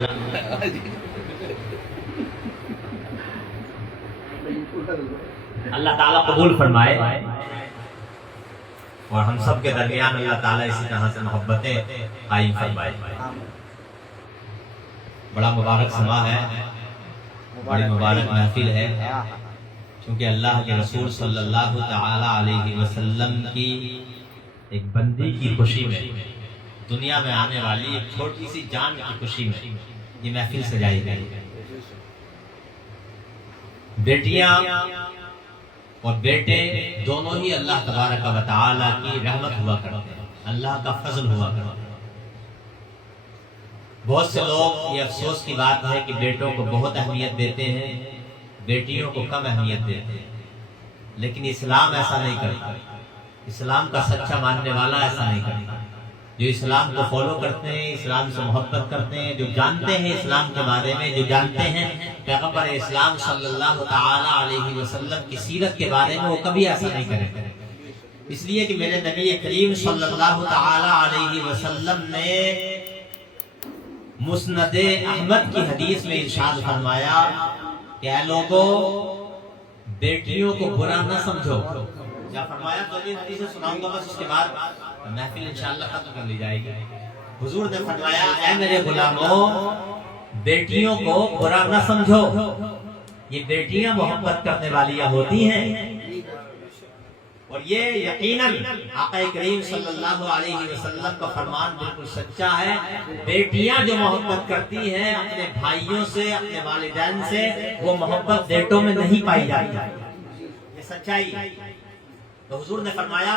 اللہ تعالیٰ قبول فرمائے اور ہم سب کے درمیان اللہ تعالیٰ اسی طرح سے محبتیں قائم فرمائے۔ بڑا مبارک سما ہے، بڑی مبارک محفل ہے، کیونکہ اللہ کے رسول صلی اللہ تعالیٰ علیہ وسلم کی ایک بندی کی خوشی میں، دنیا میں آنے والی ایک چھوٹی سی جان کی خوشی میں یہ محفل سجائی گئی۔ بیٹیاں اور بیٹے دونوں ہی اللہ تبارک و تعالیٰ کی رحمت ہوا کرتے ہیں، اللہ کا فضل ہوا کرتے ہیں۔ بہت سے لوگ یہ افسوس کی بات ہے کہ بیٹوں کو بہت اہمیت دیتے ہیں، بیٹیوں کو کم اہمیت دیتے ہیں، لیکن اسلام ایسا نہیں کرتا۔ اسلام کا سچا ماننے والا ایسا نہیں کرتا۔ جو اسلام کو فالو کرتے ہیں، اسلام سے محبت کرتے ہیں، جو جانتے ہیں اسلام کے بارے میں، جو جانتے ہیں پیغمبر اسلام صلی اللہ تعالی علیہ وسلم کی سیرت کے بارے میں، وہ کبھی ایسا نہیں کریں گے۔ اس لیے کہ میرے نبی کریم صلی اللہ تعالی علیہ وسلم نے مسند احمد کی حدیث میں ارشاد فرمایا کہ اے لوگوں، بیٹیوں کو برا نہ سمجھو۔ کیا فرمایا؟ تو یہ حدیث سناؤں گا، بس اس کے بعد محفل انشاءاللہ ختم کر لی جائے گی۔ حضور نے فرمایا اے میرے غلاموں، بیٹیوں کو برا نہ سمجھو، یہ بیٹیاں محبت کرنے والیاں ہوتی ہیں، اور یہ یقیناً آقا کریم صلی اللہ علیہ وسلم کا فرمان بالکل سچا ہے۔ بیٹیاں جو محبت کرتی ہیں اپنے بھائیوں سے، اپنے والدین سے، وہ محبت بیٹوں میں نہیں پائی جاتی، یہ سچائی۔ تو حضور نے فرمایا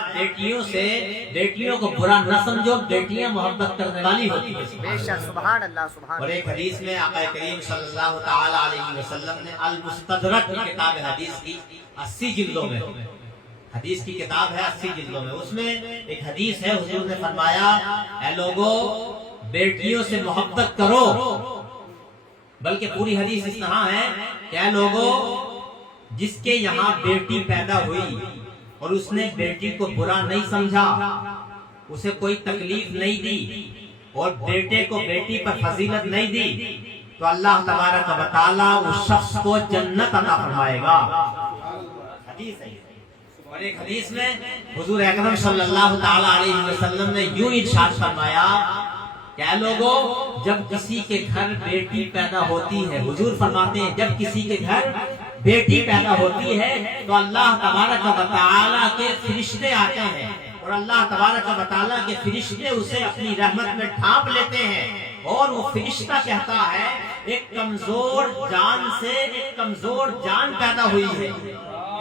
بیٹیوں کو برا نہ سمجھو، بیٹیاں محبت کرنے والی ہوتی ہیں۔ بے شک، سبحان اللہ، سبحان اللہ۔ اور ایک حدیث میں آقا کریم صلی اللہ تعالی علیہ وسلم نے المستدرک کی کتاب حدیث کی 80 جلدوں میں، حدیث کی کتاب ہے 80 جلدوں میں، اس میں ایک حدیث ہے، حضور نے فرمایا اے لوگوں، بیٹیوں سے محبت کرو، بلکہ پوری حدیث اس طرح ہے کہ اے لوگوں، جس کے یہاں بیٹی پیدا ہوئی اور اس نے بیٹی کو برا نہیں سمجھا، اسے کوئی تکلیف نہیں دی، اور بیٹے کو بیٹی پر فضیلت نہیں دی، تو اللہ تبارک و تعالیٰ اس شخص کو جنت عطا فرمائے گا۔ حدیث ہے۔ اور ایک حدیث میں حضور اکرم صلی اللہ تعالی علیہ وسلم نے یوں ارشاد فرمایا کہ اے لوگوں، جب کسی کے گھر بیٹی پیدا ہوتی ہے، حضور فرماتے ہیں جب کسی کے گھر بیٹی پیدا ہوتی ہے تو اللہ تبارک و تعالیٰ کے فرشتے آتے ہیں، اور اللہ تبارک و تعالیٰ کے فرشتے اسے اپنی رحمت میں ڈھانپ لیتے ہیں، اور وہ فرشتہ کہتا ہے ایک کمزور جان سے ایک کمزور جان پیدا ہوئی ہے۔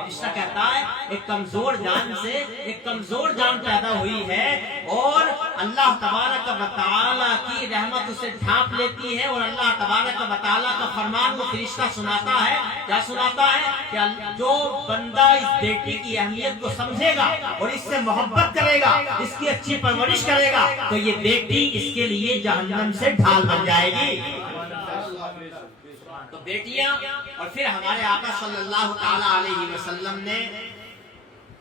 فرشتہ کہتا ہے ایک کمزور جان سے ایک کمزور جان پیدا ہوئی ہے، اور اللہ تبارک و تعالیٰ کی رحمت اسے ڈھانپ لیتی ہے، اور اللہ تبارک و تعالیٰ کا فرمان وہ فرشتہ سناتا ہے۔ کیا سناتا ہے؟ کہ جو بندہ اس بیٹی کی اہمیت کو سمجھے گا اور اس سے محبت کرے گا، اس کی اچھی پرورش کرے گا، تو یہ بیٹی اس کے لیے جہنم سے ڈھال بن جائے گی۔ تو بیٹیاں، اور پھر ہمارے آقا صلی اللہ تعالی علیہ وسلم نے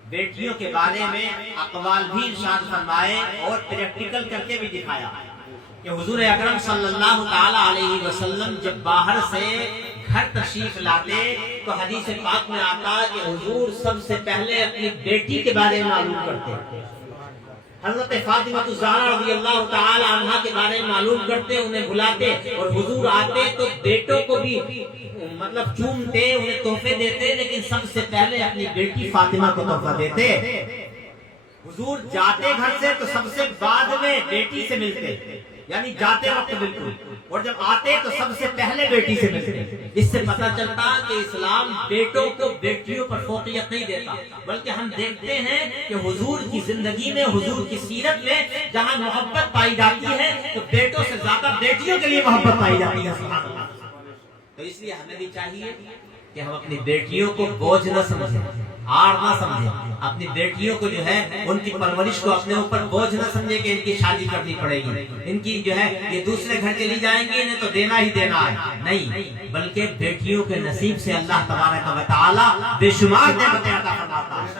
بیٹیوں کے بارے میں اقوال بھی ارشاد فرمائے اور پریکٹیکل کر کے بھی دکھایا کہ حضور اکرم صلی اللہ تعالی علیہ وسلم جب باہر سے گھر تشریف لاتے تو حدیث پاک میں آتا کہ حضور سب سے پہلے اپنی بیٹی کے بارے میں معلوم کرتے، حضرت فاطمہ الزہرا رضی اللہ تعالی عنہا کے بارے میں معلوم کرتے، انہیں بلاتے، اور حضور آتے تو بیٹوں کو بھی مطلب چومتے، انہیں تحفے دیتے، لیکن سب سے پہلے اپنی بیٹی فاطمہ کو تحفہ دیتے۔ حضور جاتے گھر سے تو سب سے بعد میں بیٹی سے ملتے، یعنی جاتے وقت بالکل، اور جب آتے تو سب سے پہلے بیٹی سے ملتے۔ اس سے پتہ چلتا کہ اسلام بیٹوں کو بیٹیوں پر فوقیت نہیں دیتا، بلکہ ہم دیکھتے ہیں کہ حضور کی زندگی میں، حضور کی سیرت میں جہاں محبت پائی جاتی ہے تو بیٹوں سے زیادہ بیٹیوں کے لیے محبت پائی جاتی ہے۔ تو اس لیے ہمیں بھی چاہیے کہ ہم اپنی بیٹیوں کو بوجھ نہ سمجھیں، آڑ نہ سمجھیں، اپنی بیٹیوں کو جو ہے ان کی پرورش کو اپنے اوپر بوجھ نہ سمجھے کہ ان کی شادی کرنی پڑے گی، ان کی جو ہے یہ دوسرے گھر چلی جائیں گی، انہیں تو دینا ہی دینا ہے، نہیں، بلکہ بیٹیوں کے نصیب سے اللہ تبارک و تعالی بے شمار نعمتیں عطا فرماتا ہے۔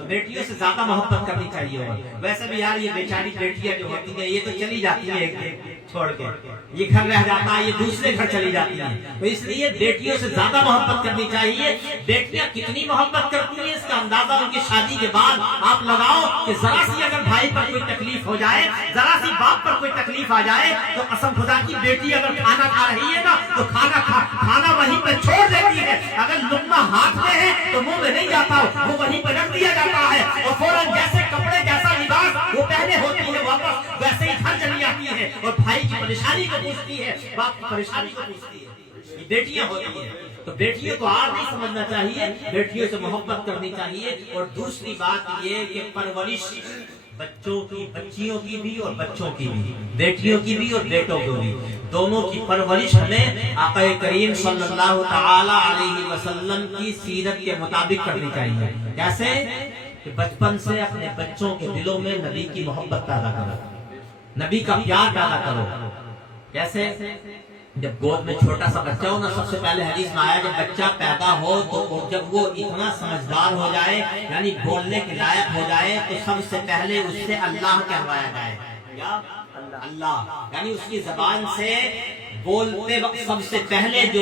تو بیٹیوں سے زیادہ محبت کرنی چاہیے. ویسے بھی یار یہ بیچاری بیٹیاں جو ہوتی ہیں یہ تو چلی جاتی ہیں ایک دن چھوڑ کے, یہ گھر رہ جاتا ہے, یہ دوسرے گھر چلی جاتی ہیں. تو اس لیے بیٹیوں سے زیادہ محبت کرنی چاہیے. بیٹیاں کتنی محبت کرتی ہیں اس کا اندازہ ان کی شادی کے بعد آپ لگاؤ کہ ذرا سی اگر بھائی پر کوئی تکلیف ہو جائے, ذرا سی باپ پر کوئی تکلیف آ جائے تو قسم خدا کی بیٹی اگر کھانا کھا رہی ہے نا تو کھانا وہیں پہ چھوڑ دیتی ہے. اگر لقمہ ہاتھ میں ہے تو منہ میں نہیں جاتا, وہ وہیں پہ رکھ دیا جاتا ہے اور فوراً جیسے کپڑے جیسا لباس وہ پہنے ہوتی ہے واپس ویسے ہی گھر چلی جاتی ہے اور بھائی کی پریشانی کو پوچھتی ہے, باپ کی پریشانی کو پوچھتی ہے. یہ بیٹیاں ہوتی ہیں. تو بیٹیوں کو آر نہیں سمجھنا چاہیے, بیٹیوں سے محبت کرنی چاہیے. اور دوسری بات یہ کہ پرورش بچوں کی, بچیوں کی بھی اور بچوں کی بھی, بیٹیوں کی بھی اور بیٹوں کی بھی, دونوں کی پرورش ہمیں آقا کریم صلی اللہ تعالی علیہ وسلم کی سیرت کے مطابق کرنی چاہیے. کیسے کہ بچپن سے اپنے بچوں کے دلوں میں نبی کی محبت پیدا کرو, نبی کا پیار پیدا کرو. کیسے؟ جب گود میں چھوٹا سا بچہ ہو نا, سب سے پہلے حدیث میں آیا جب بچہ پیدا ہو تو جب وہ اتنا سمجھدار ہو جائے یعنی بولنے کے لائق ہو جائے تو سب سے پہلے اس سے اللہ کہوایا جائے. یا اللہ, یعنی اس کی زبان سے بولتے وقت سب سے پہلے جو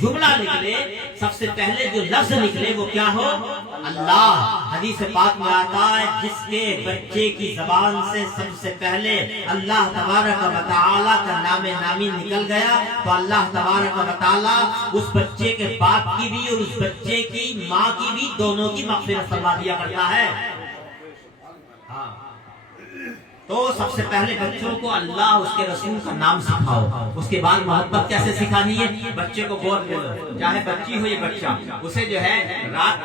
جملہ نکلے, سب سے پہلے جو لفظ نکلے وہ کیا ہو؟ اللہ. حدیث پاک میں آتا ہے جس کے بچے کی زبان سے سب سے پہلے اللہ تبارک و تعالی کا نام نامی نکل گیا تو اللہ تبارک و تعالی اس بچے کے باپ کی بھی اور اس بچے کی ماں کی بھی دونوں کی مغفرت فرما دیا کرتا ہے. تو سب سے پہلے بچوں کو اللہ اس کے رسول کا نام سکھاؤ. اس کے بعد محبت کیسے سکھانی ہے؟ بچے کو گود میں لو, چاہے بچی ہو یا بچہ, اسے جو ہے رات